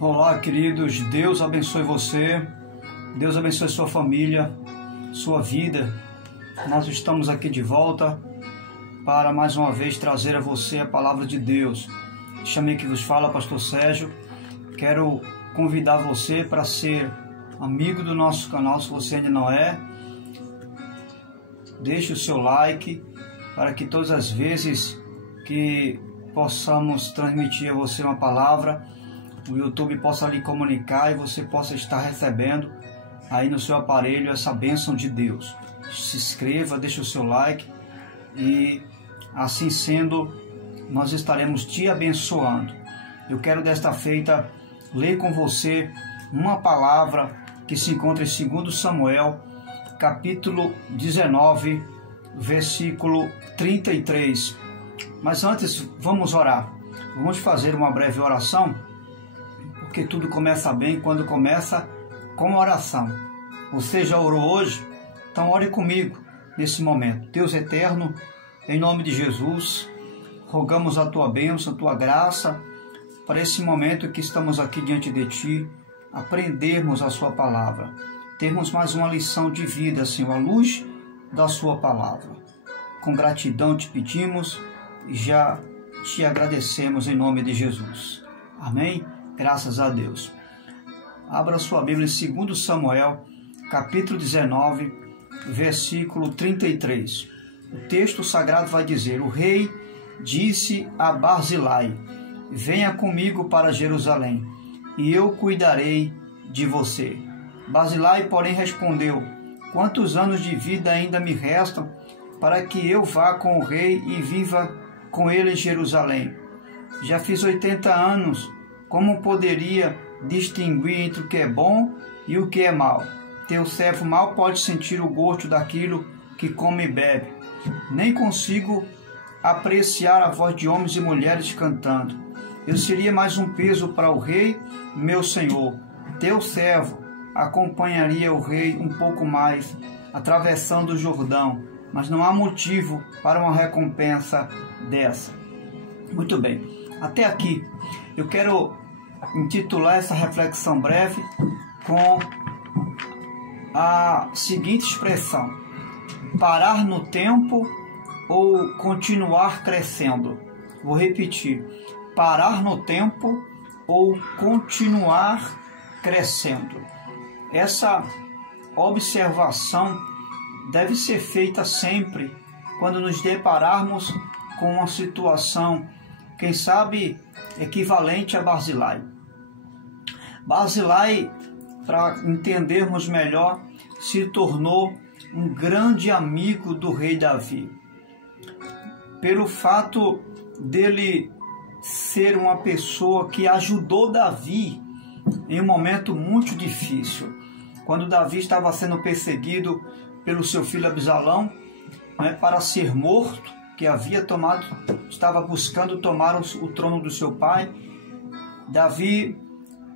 Olá, queridos, Deus abençoe você, Deus abençoe sua família, sua vida. Nós estamos aqui de volta para mais uma vez trazer a você a palavra de Deus. Chamei que vos fala, Pastor Sérgio. Quero convidar você para ser amigo do nosso canal, se você ainda não é. Deixe o seu like para que todas as vezes que possamos transmitir a você uma palavra, o YouTube possa lhe comunicar e você possa estar recebendo aí no seu aparelho essa bênção de Deus. Se inscreva, deixe o seu like e assim sendo, nós estaremos te abençoando. Eu quero desta feita ler com você uma palavra que se encontra em 2 Samuel, capítulo 19, versículo 33. Mas antes, vamos orar. Vamos fazer uma breve oração, porque tudo começa bem quando começa com oração. Você já orou hoje? Então ore comigo nesse momento. Deus eterno, em nome de Jesus, rogamos a Tua bênção, a Tua graça, para esse momento que estamos aqui diante de Ti, aprendermos a Sua palavra, termos mais uma lição de vida, Senhor, à luz da Sua palavra. Com gratidão te pedimos e já te agradecemos em nome de Jesus. Amém? Graças a Deus. Abra sua Bíblia em 2 Samuel, capítulo 19, versículo 33. O texto sagrado vai dizer: o rei disse a Barzilai: venha comigo para Jerusalém, e eu cuidarei de você. Barzilai, porém, respondeu: quantos anos de vida ainda me restam para que eu vá com o rei e viva com ele em Jerusalém? Já fiz 80 anos. Como poderia distinguir entre o que é bom e o que é mal? Teu servo mal pode sentir o gosto daquilo que come e bebe. Nem consigo apreciar a voz de homens e mulheres cantando. Eu seria mais um peso para o rei, meu senhor. Teu servo acompanharia o rei um pouco mais, atravessando o Jordão, mas não há motivo para uma recompensa dessa. Muito bem, até aqui eu quero intitular essa reflexão breve com a seguinte expressão: parar no tempo ou continuar crescendo. Vou repetir: parar no tempo ou continuar crescendo. Essa observação deve ser feita sempre quando nos depararmos com uma situação, quem sabe, equivalente a Barzilai. Barzilai, para entendermos melhor, se tornou um grande amigo do rei Davi. Pelo fato dele ser uma pessoa que ajudou Davi em um momento muito difícil. Quando Davi estava sendo perseguido pelo seu filho Absalão, para ser morto, que estava buscando tomar o trono do seu pai, Davi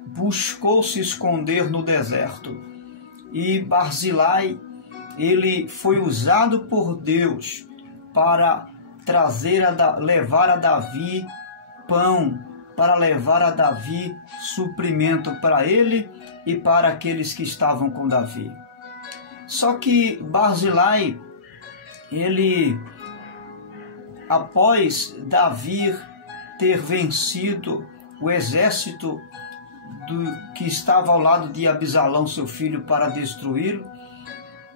buscou se esconder no deserto. E Barzilai, ele foi usado por Deus para levar a Davi pão, para levar a Davi suprimento para ele e para aqueles que estavam com Davi. Só que Barzilai, ele, após Davi ter vencido o exército que estava ao lado de Absalão, seu filho, para destruí-lo,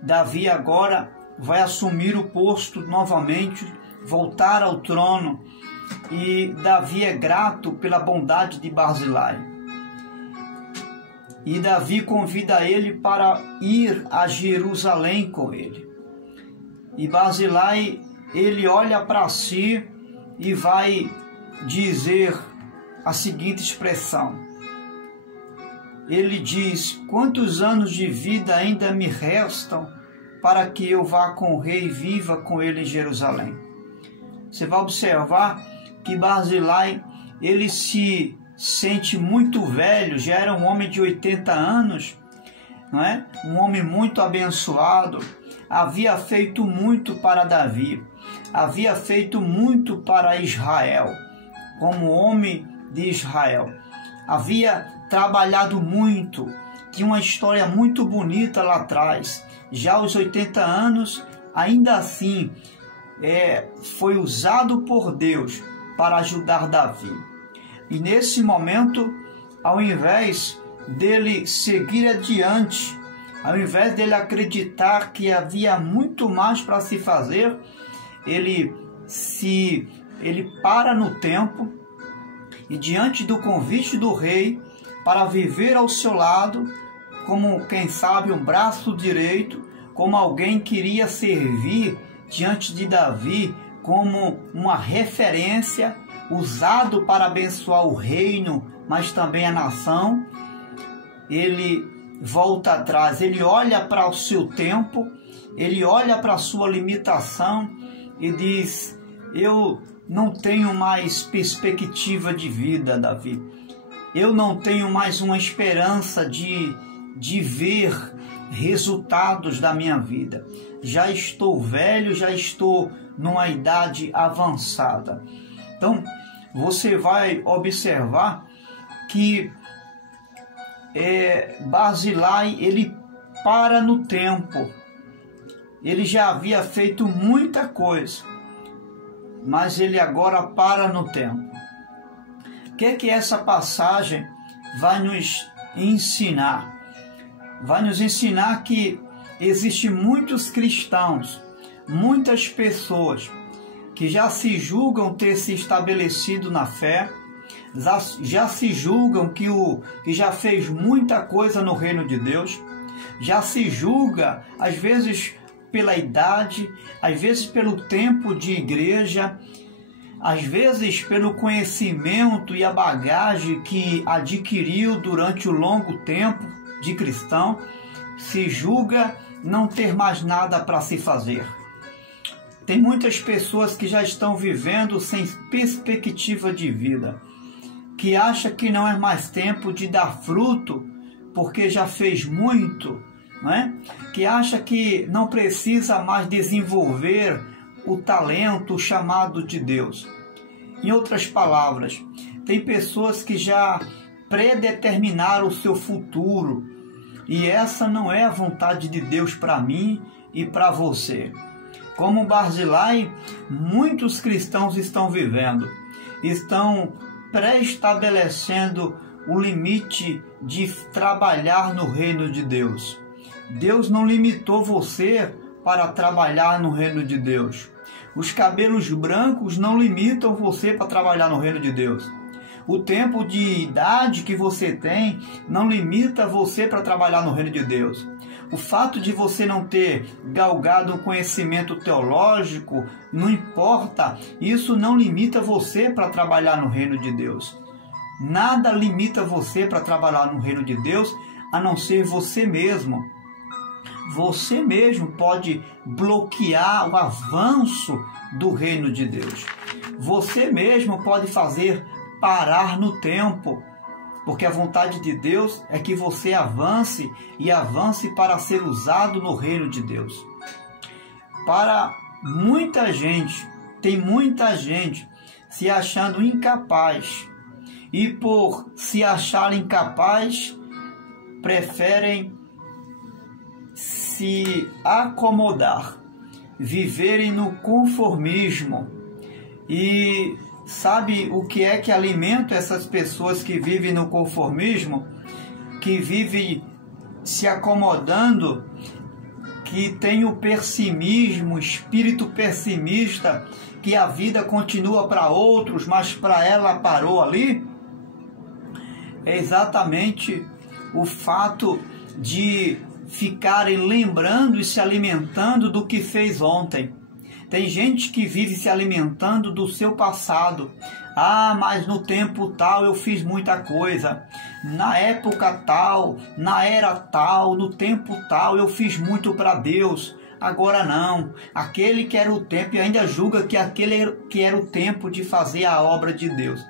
Davi agora vai assumir o posto novamente, voltar ao trono, e Davi é grato pela bondade de Barzilai. E Davi convida ele para ir a Jerusalém com ele. E Barzilai, ele olha para si e vai dizer a seguinte expressão. Ele diz: quantos anos de vida ainda me restam para que eu vá com o rei e viva com ele em Jerusalém? Você vai observar que Barzilai, ele se sente muito velho, já era um homem de 80 anos, não é? Um homem muito abençoado, havia feito muito para Davi, havia feito muito para Israel, como homem de Israel. havia trabalhado muito, tinha uma história muito bonita lá atrás. Já aos 80 anos, ainda assim, foi usado por Deus para ajudar Davi. E nesse momento, ao invés dele seguir adiante, ao invés dele acreditar que havia muito mais para se fazer, ele para no tempo e, diante do convite do rei para viver ao seu lado, como quem sabe um braço direito, como alguém que iria servir diante de Davi como uma referência, usado para abençoar o reino, mas também a nação, ele volta atrás, ele olha para o seu tempo, ele olha para a sua limitação e diz: eu não tenho mais perspectiva de vida, Davi. Eu não tenho mais uma esperança de ver resultados da minha vida. Já estou velho, já estou numa idade avançada. Então, você vai observar que Barzilai, ele para no tempo. Ele já havia feito muita coisa, mas ele agora para no tempo. O que essa passagem vai nos ensinar? Vai nos ensinar que existem muitos cristãos, muitas pessoas que já se julgam ter se estabelecido na fé, já se julgam que já fez muita coisa no reino de Deus, já se julga, às vezes pela idade, às vezes pelo tempo de igreja, às vezes pelo conhecimento e a bagagem que adquiriu durante o longo tempo de cristão, se julga não ter mais nada para se fazer. Tem muitas pessoas que já estão vivendo sem perspectiva de vida, que acha que não é mais tempo de dar fruto porque já fez muito, não é? Que acha que não precisa mais desenvolver o talento, o chamado de Deus. Em outras palavras, tem pessoas que já predeterminaram o seu futuro, e essa não é a vontade de Deus para mim e para você. Como Barzilai, muitos cristãos estão vivendo, estão pré-estabelecendo o limite de trabalhar no reino de Deus. Deus não limitou você para trabalhar no reino de Deus. Os cabelos brancos não limitam você para trabalhar no reino de Deus. O tempo de idade que você tem não limita você para trabalhar no reino de Deus. O fato de você não ter galgado um conhecimento teológico, não importa, isso não limita você para trabalhar no reino de Deus. Nada limita você para trabalhar no reino de Deus, a não ser você mesmo. Você mesmo pode bloquear o avanço do reino de Deus. Você mesmo pode fazer parar no tempo, porque a vontade de Deus é que você avance e avance para ser usado no reino de Deus. Para muita gente, tem muita gente se achando incapaz, e por se achar incapaz, preferem se acomodar, viverem no conformismo. E sabe o que é que alimenta essas pessoas que vivem no conformismo? Que vivem se acomodando, que tem o pessimismo, o espírito pessimista, que a vida continua para outros, mas para ela parou ali? É exatamente o fato de ficarem lembrando e se alimentando do que fez ontem. Tem gente que vive se alimentando do seu passado. Ah, mas no tempo tal eu fiz muita coisa. Na época tal, na era tal, no tempo tal eu fiz muito para Deus. Agora não. Aquele que era o tempo, e ainda julga que aquele que era o tempo de fazer a obra de Deus.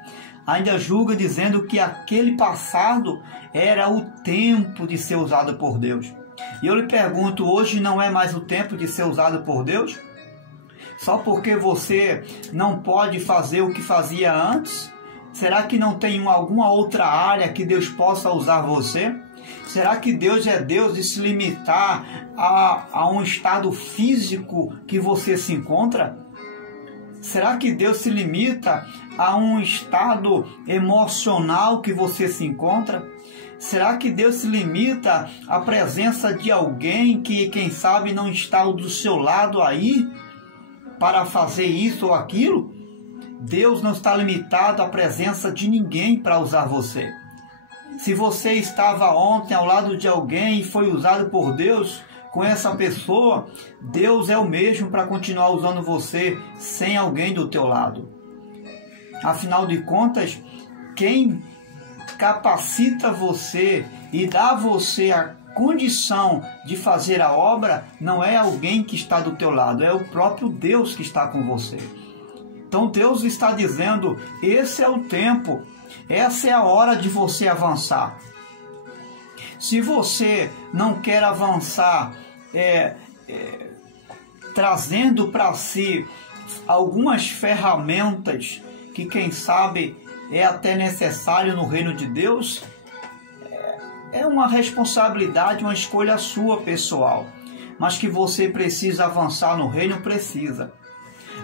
Ainda julga dizendo que aquele passado era o tempo de ser usado por Deus. E eu lhe pergunto, hoje não é mais o tempo de ser usado por Deus? Só porque você não pode fazer o que fazia antes, Será que não tem alguma outra área que Deus possa usar você? Será que Deus é Deus de se limitar a um estado físico que você se encontra? Será que Deus se limita a um estado emocional que você se encontra? Será que Deus se limita à presença de alguém que, quem sabe, não está do seu lado aí para fazer isso ou aquilo? Deus não está limitado à presença de ninguém para usar você. Se você estava ontem ao lado de alguém e foi usado por Deus com essa pessoa, Deus é o mesmo para continuar usando você sem alguém do teu lado. Afinal de contas, quem capacita você e dá a você a condição de fazer a obra não é alguém que está do teu lado, é o próprio Deus que está com você. Então Deus está dizendo, esse é o tempo, essa é a hora de você avançar. Se você não quer avançar trazendo para si algumas ferramentas que, quem sabe, é até necessário no reino de Deus, é uma responsabilidade, uma escolha sua pessoal. Mas que você precisa avançar no reino, precisa.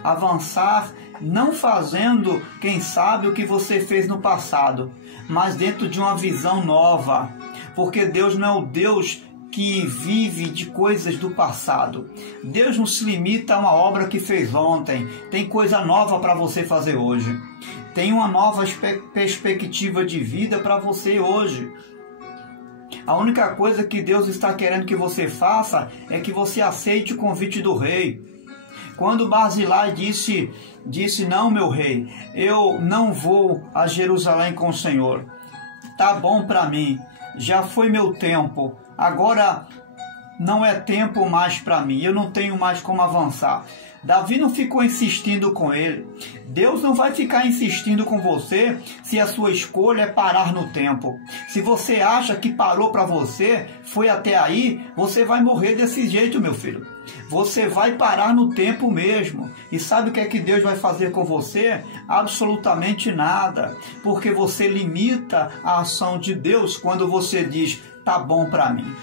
Avançar não fazendo, quem sabe, o que você fez no passado, mas dentro de uma visão nova. Porque Deus não é o Deus que vive de coisas do passado. Deus não se limita a uma obra que fez ontem. Tem coisa nova para você fazer hoje. Tem uma nova perspectiva de vida para você hoje. A única coisa que Deus está querendo que você faça é que você aceite o convite do rei. Quando Barzilai disse, não, meu rei, eu não vou a Jerusalém com o Senhor. Tá bom para mim, já foi meu tempo, agora não é tempo mais para mim, eu não tenho mais como avançar. Davi não ficou insistindo com ele. Deus não vai ficar insistindo com você se a sua escolha é parar no tempo. Se você acha que parou para você, foi até aí, você vai morrer desse jeito, meu filho. Você vai parar no tempo mesmo. E sabe o que é que Deus vai fazer com você? Absolutamente nada. Porque você limita a ação de Deus quando você diz, tá bom para mim.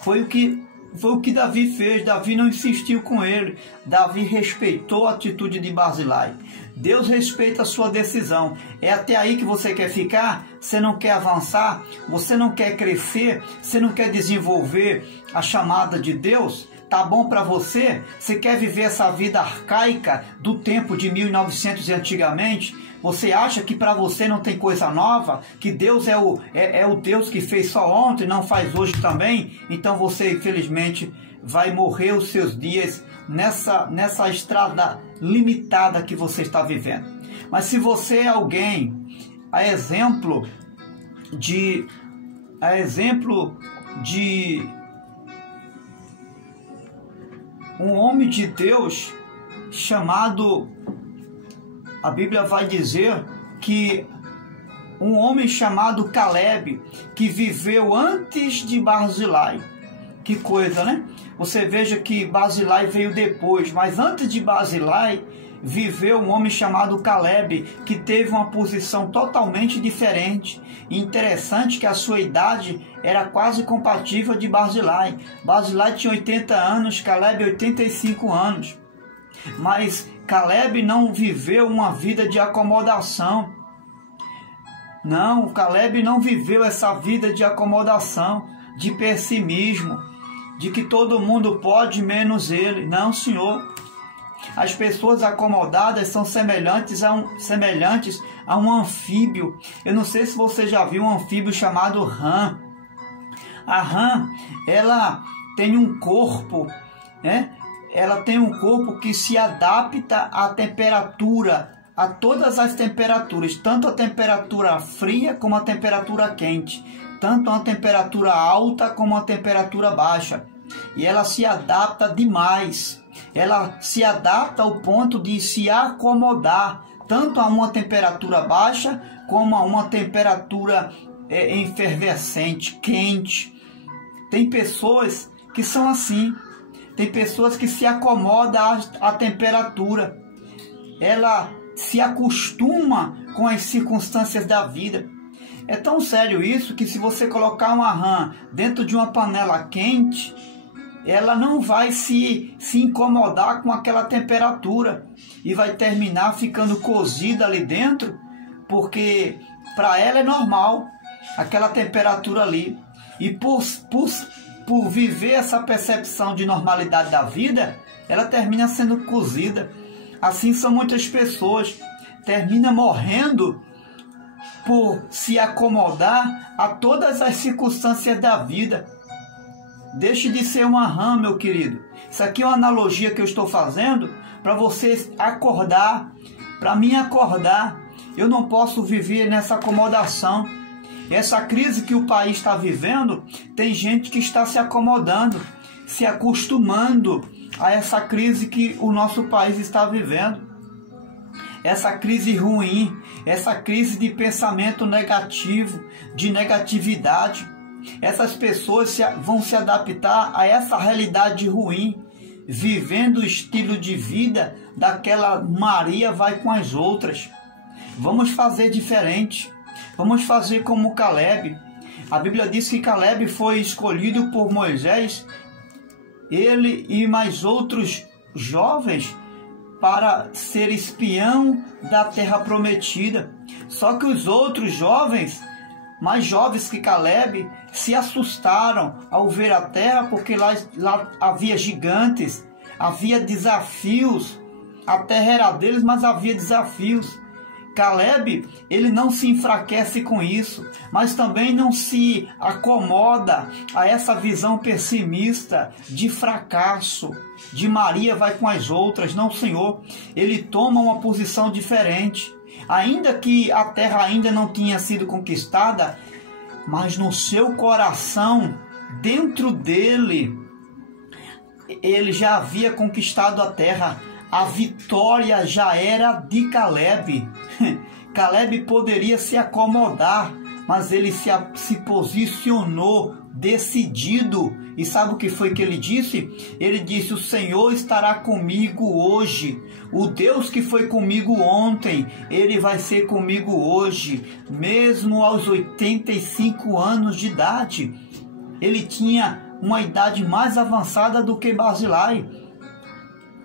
Foi o que Davi fez. Davi não insistiu com ele. Davi respeitou a atitude de Barzilai. Deus respeita a sua decisão. É até aí que você quer ficar? Você não quer avançar? Você não quer crescer? Você não quer desenvolver a chamada de Deus? Tá bom para você? Você quer viver essa vida arcaica do tempo de 1900 e antigamente? Você acha que para você não tem coisa nova? Que Deus é o Deus que fez só ontem, não faz hoje também? Então você, infelizmente, vai morrer os seus dias nessa estrada limitada que você está vivendo. Mas se você é alguém, a exemplo de um homem de Deus chamado, a Bíblia vai dizer que um homem chamado Caleb, que viveu antes de Barzilai. Que coisa, né? Você veja que Barzilai veio depois, mas antes de Barzilai viveu um homem chamado Caleb, que teve uma posição totalmente diferente. E interessante que a sua idade era quase compatível de Barzilai. Barzilai tinha 80 anos, Caleb 85 anos. Mas Caleb não viveu uma vida de acomodação. Não, Caleb não viveu essa vida de acomodação, de pessimismo, de que todo mundo pode menos ele. Não, senhor. As pessoas acomodadas são semelhantes a um anfíbio. Eu não sei se você já viu um anfíbio chamado rã. A rã, ela tem um corpo, né? Ela tem um corpo que se adapta à temperatura, a todas as temperaturas, tanto a temperatura fria como a temperatura quente, tanto a temperatura alta como a temperatura baixa. E ela se adapta demais. Ela se adapta ao ponto de se acomodar tanto a uma temperatura baixa como a uma temperatura efervescente, quente. Tem pessoas que são assim. Tem pessoas que se acomodam à temperatura. Ela se acostuma com as circunstâncias da vida. É tão sério isso que se você colocar uma rã dentro de uma panela quente, ela não vai se incomodar com aquela temperatura e vai terminar ficando cozida ali dentro, porque para ela é normal aquela temperatura ali. E por viver essa percepção de normalidade da vida, ela termina sendo cozida. Assim são muitas pessoas, terminam morrendo por se acomodar a todas as circunstâncias da vida. Deixe de ser uma rã, meu querido. Isso aqui é uma analogia que eu estou fazendo para você acordar, para mim acordar. Eu não posso viver nessa acomodação. Essa crise que o país está vivendo, tem gente que está se acomodando, se acostumando a essa crise que o nosso país está vivendo. Essa crise ruim, essa crise de pensamento negativo, de negatividade. Essas pessoas vão se adaptar a essa realidade ruim, vivendo o estilo de vida daquela Maria vai com as outras. Vamos fazer diferente. Vamos fazer como Caleb. A Bíblia diz que Caleb foi escolhido por Moisés, ele e mais outros jovens, para ser espião da terra prometida. Só que os outros jovens, mais jovens que Caleb, se assustaram ao ver a terra, porque lá havia gigantes, havia desafios. A terra era deles, mas havia desafios. Caleb, ele não se enfraquece com isso, mas também não se acomoda a essa visão pessimista de fracasso, de Maria vai com as outras. Não, Senhor, ele toma uma posição diferente. Ainda que a terra ainda não tinha sido conquistada, mas no seu coração, dentro dele, ele já havia conquistado a terra. A vitória já era de Caleb. Caleb poderia se acomodar, mas ele se posicionou decidido. E sabe o que foi que ele disse? Ele disse: o Senhor estará comigo hoje. O Deus que foi comigo ontem, ele vai ser comigo hoje. Mesmo aos 85 anos de idade. Ele tinha uma idade mais avançada do que Barzilai.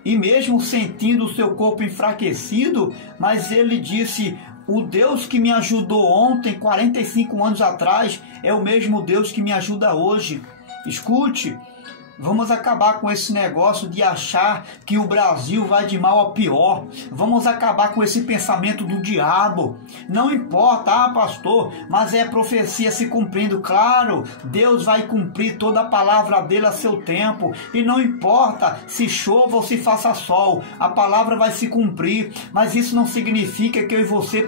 E mesmo sentindo o seu corpo enfraquecido, mas ele disse: o Deus que me ajudou ontem, 45 anos atrás, é o mesmo Deus que me ajuda hoje. Escute, vamos acabar com esse negócio de achar que o Brasil vai de mal a pior. Vamos acabar com esse pensamento do diabo. Não importa, pastor, mas é profecia se cumprindo. Claro, Deus vai cumprir toda a palavra dele a seu tempo. E não importa se chova ou se faça sol, a palavra vai se cumprir. Mas isso não significa que eu e você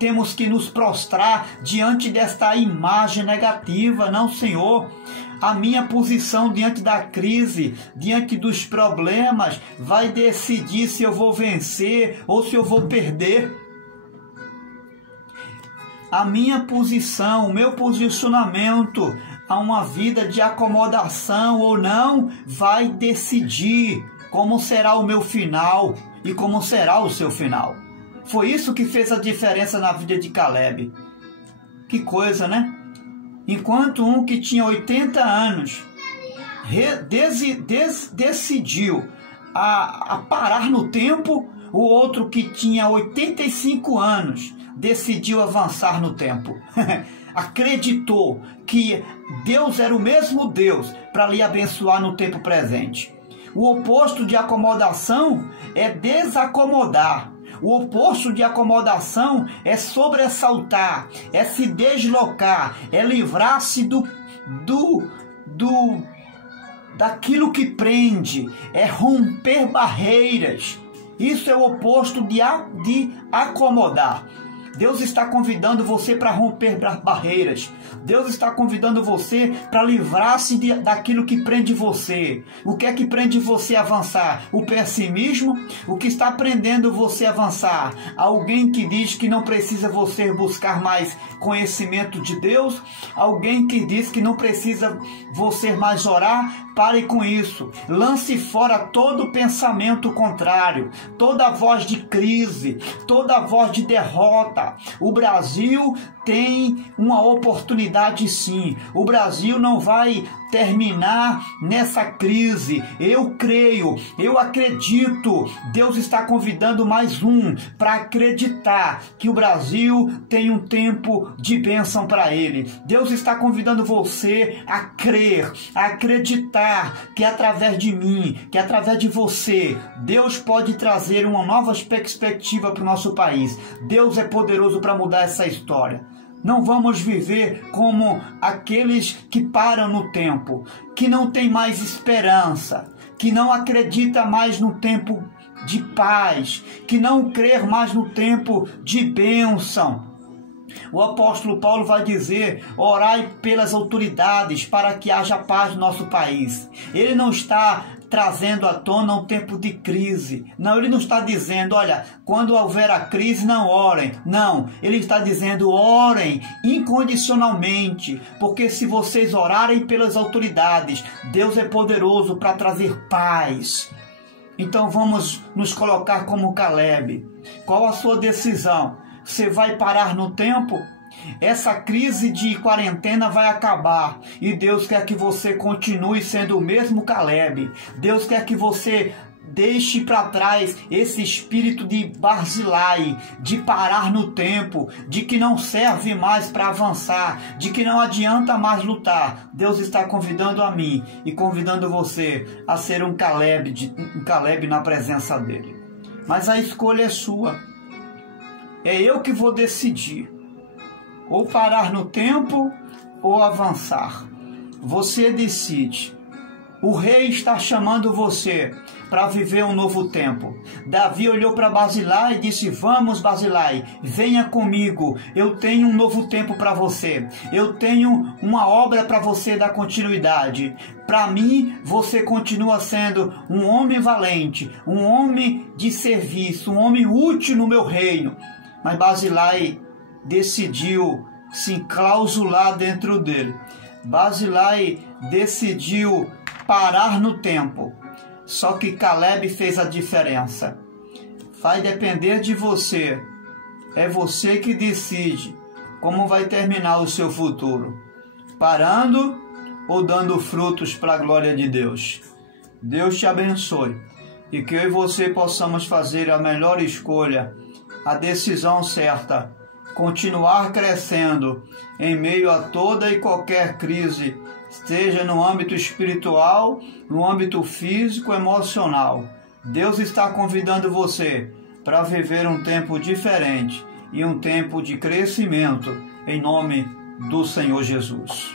temos que nos prostrar diante desta imagem negativa. Não, Senhor. A minha posição diante da crise, diante dos problemas, vai decidir se eu vou vencer ou se eu vou perder. A minha posição, o meu posicionamento a uma vida de acomodação ou não, vai decidir como será o meu final e como será o seu final. Foi isso que fez a diferença na vida de Caleb. Que coisa, né? Enquanto um que tinha 80 anos decidiu a parar no tempo, o outro que tinha 85 anos decidiu avançar no tempo. Acreditou que Deus era o mesmo Deus para lhe abençoar no tempo presente. O oposto de acomodação é desacomodar. O oposto de acomodação é sobressaltar, é se deslocar, é livrar-se daquilo que prende, é romper barreiras. Isso é o oposto de acomodar. Deus está convidando você para romper barreiras. Deus está convidando você para livrar-se daquilo que prende você. O que é que prende você a avançar? O pessimismo? O que está prendendo você a avançar? Alguém que diz que não precisa você buscar mais conhecimento de Deus? Alguém que diz que não precisa você mais orar? Pare com isso. Lance fora todo pensamento contrário, toda voz de crise, toda voz de derrota. acreditar. O Brasil tem uma oportunidade sim. O Brasil não vai terminar nessa crise. Eu creio, eu acredito. Deus está convidando mais um para acreditar que o Brasil tem um tempo de bênção para ele. Deus está convidando você a crer, a acreditar que através de mim, que através de você, Deus pode trazer uma nova perspectiva para o nosso país. Deus é poderoso para mudar essa história. Não vamos viver como aqueles que param no tempo, que não tem mais esperança, que não acredita mais no tempo de paz, que não crê mais no tempo de bênção. O apóstolo Paulo vai dizer: orai pelas autoridades para que haja paz no nosso país. Ele não está trazendo à tona um tempo de crise. Não, ele não está dizendo, olha, quando houver a crise, não orem. Não, ele está dizendo, orem incondicionalmente, porque se vocês orarem pelas autoridades, Deus é poderoso para trazer paz. Então vamos nos colocar como Caleb. Qual a sua decisão? Você vai parar no tempo? Essa crise de quarentena vai acabar e Deus quer que você continue sendo o mesmo Caleb. Deus quer que você deixe para trás esse espírito de Barzilai, de parar no tempo, de que não serve mais para avançar, de que não adianta mais lutar. Deus está convidando a mim e convidando você a ser um Caleb na presença dele. Mas a escolha é sua. É eu que vou decidir. Ou parar no tempo ou avançar. Você decide. O rei está chamando você para viver um novo tempo. Davi olhou para Barzilai e disse: vamos, Barzilai, venha comigo. Eu tenho um novo tempo para você. Eu tenho uma obra para você dar continuidade. Para mim, você continua sendo um homem valente, um homem de serviço, um homem útil no meu reino. Mas Barzilai decidiu se enclausular dentro dele. Barzilai decidiu parar no tempo. Só que Caleb fez a diferença. Vai depender de você. É você que decide como vai terminar o seu futuro. Parando ou dando frutos para a glória de Deus. Deus te abençoe. E que eu e você possamos fazer a melhor escolha, a decisão certa, continuar crescendo em meio a toda e qualquer crise, seja no âmbito espiritual, no âmbito físico, emocional. Deus está convidando você para viver um tempo diferente e um tempo de crescimento em nome do Senhor Jesus.